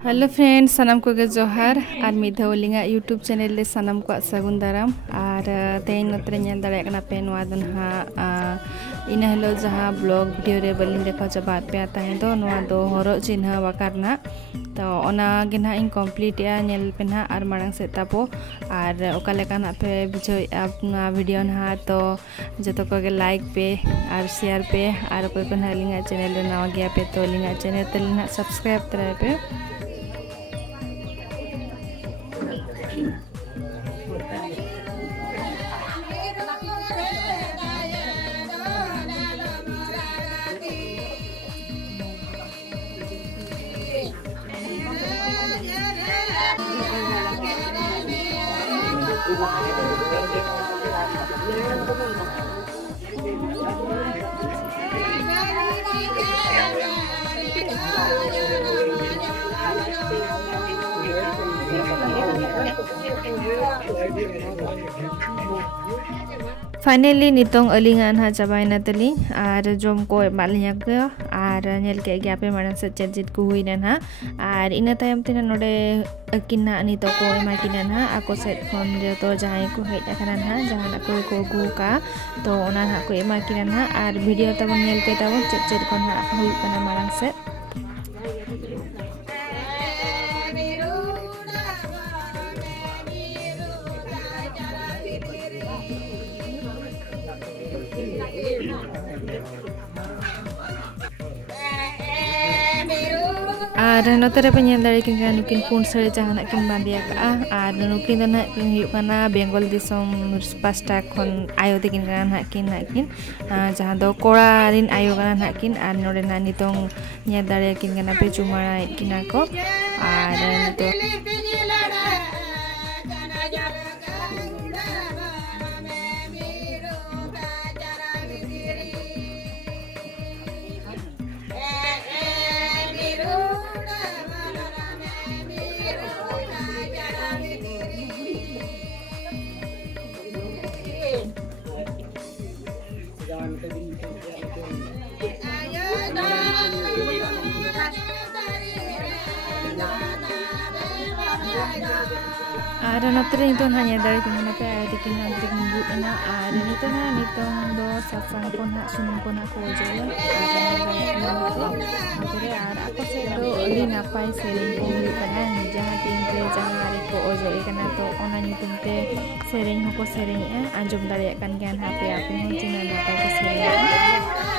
Hello friends सनम को जोहार और मिधावलिंगा यूट्यूब चैनल ले सनम को सगुन दाराम और तेन नतरे नेल दाड़े कना पे नवा दन हा इन हलो जहाँ ब्लॉग वीडियो रे बलिन देखा चाबात पे आता है तो नवा दो हरो चिन्ह वकारना तो ओना गे ना इन कंप्लीट या नेल पे ना और मांग से तापो और ओका लेकाना पे बुझो अपना वीडियो ना तो जतो को गे लाइक पे और शेयर पे और कोई को ना लिंगा चैनल रे नवा गया पे तो लिंगा चैनल ते लिंगा सब्सक्राइब तरे पे फाइनली नितों अलिंगा ना चाबाइना तली और जम को मालिया के और नेल के गया पे मानन से चेजित को हुई ना और इन तायम तिना नोडे किन्ना नितो को एमा किना ना आको सेट फोन जे तो जहां को हेज अकना ना जहां को गु का तो ओना ना को एमा किना ना और वीडियो तब नेल पे तब चेजित को ना हुई कना मानन से और नतरे पे नेल दाड़े किन नुकिन पुन सरे जहाना किन बांदिया का और नुकिन दो ना किन हुई कना बेंगल दिसम पास्टा खन आयो दिकिन का ना किन जहां दो कोड़ा रिन आयो का ना किन और नोडे ना नितों नेल दाड़े किन कना पे चुमारा किना को और नितो और नतरे नितो ना नेल दाड़े किन पे आयो दिकिन ना दिकिन बुना और नितो दो सासांग को ना सुनुम को ना को जोला और ako से दो अली नापाई सेरेंग को हुई कना जहां तीन पे जहां रे को ओजो कना तो ओना नितुम ते सेरेंग को सेरेंग ए आंजम दाड़े कान ज्ञान हापे आपे हो चिना नापाई को सेरेंग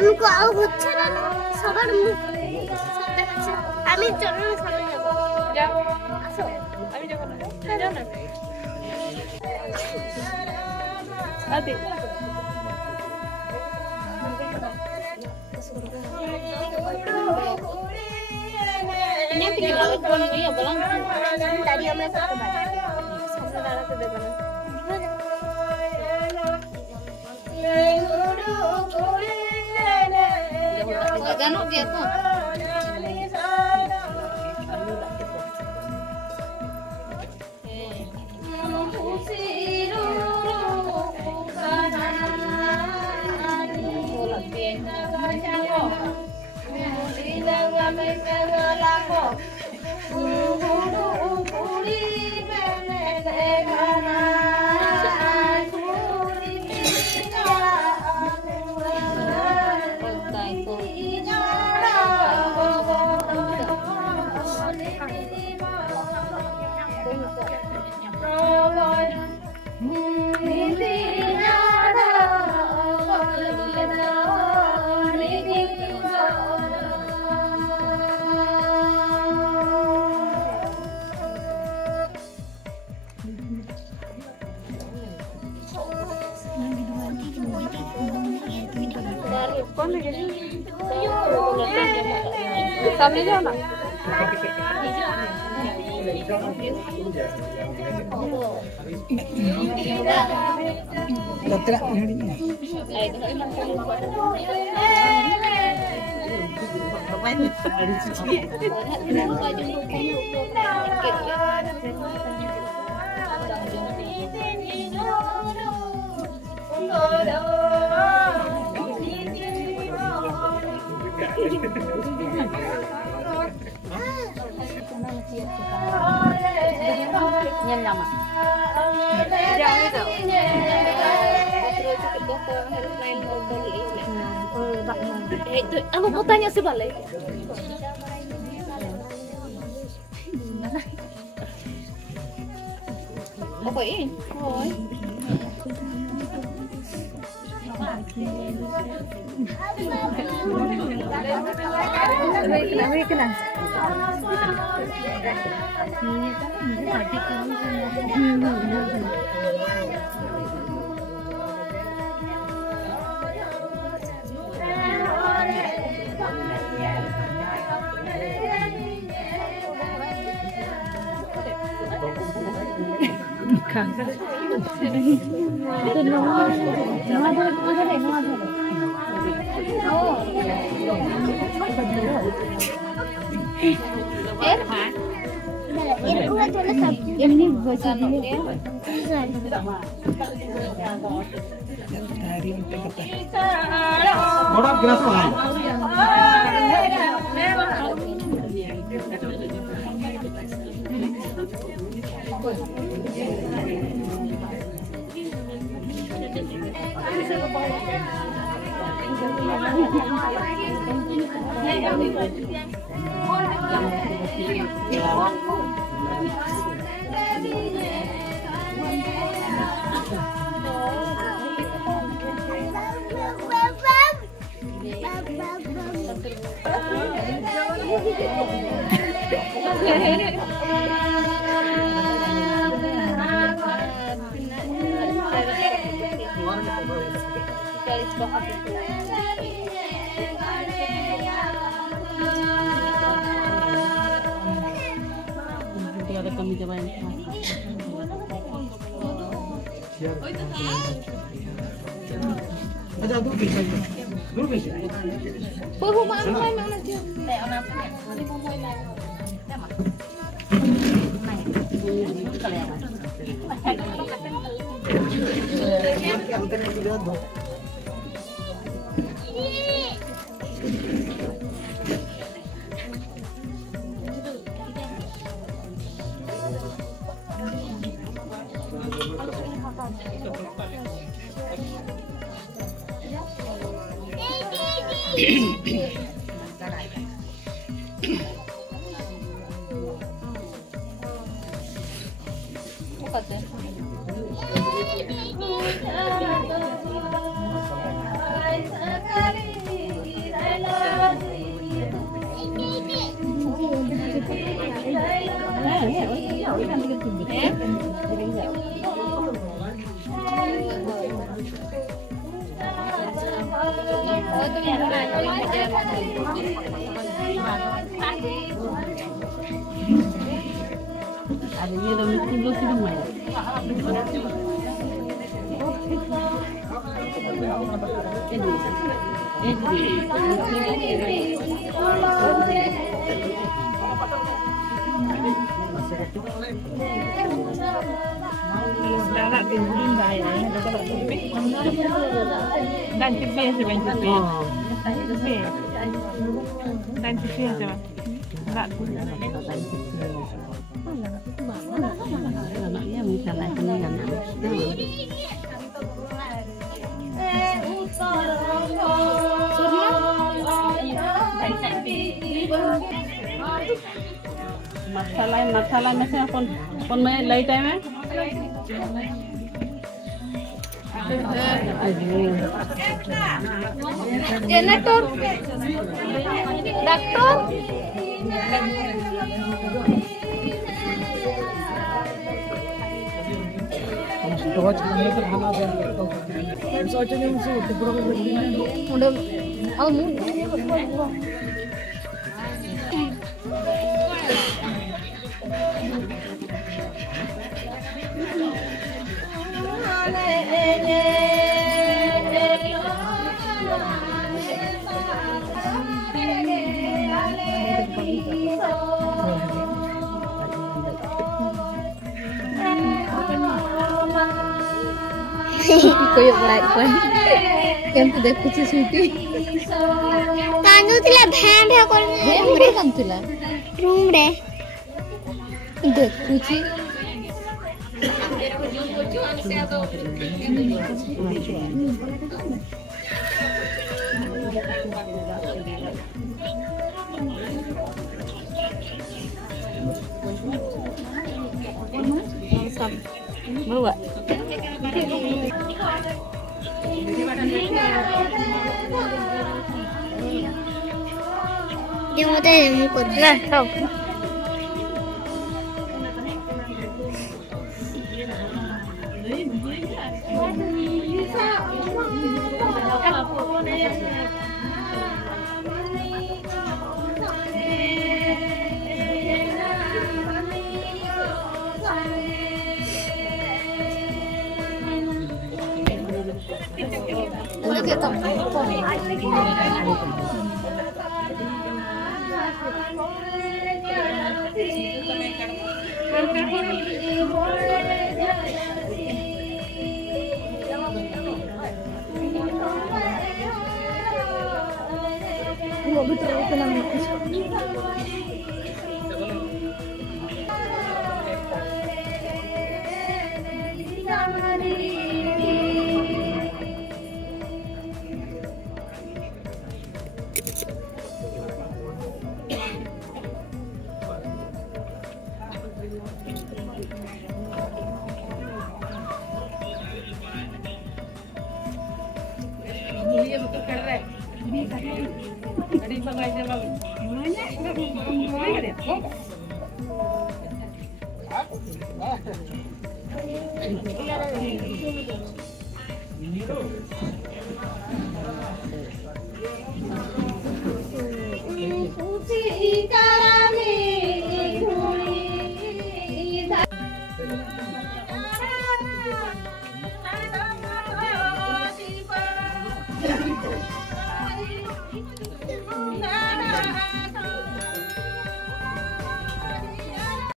हमको आओ अच्छा ना सबर আমি চলো না সামনে যাব যাও আসো আমি যাব না যাও না আদি ini pikir aku tuan iya bilang tadi আমরা করতে পারি সামনে দাঁড়াতে দেব না Gano gitu. सामने जाओ ना Nhân lắm à? Dạ biết rồi. Bạn mà. Aku mau tanya sih balik. Apa ini? Oh. Kenapa? Kangen. Masalah macam pon main lay time eh? Janitor, doktor. Koyo balik koy em to देखुची सुटी तांदू तिला भैं भैं कर room रे काम तुला room रे देखुची सब bawa dia mau tanya mau kod lah tau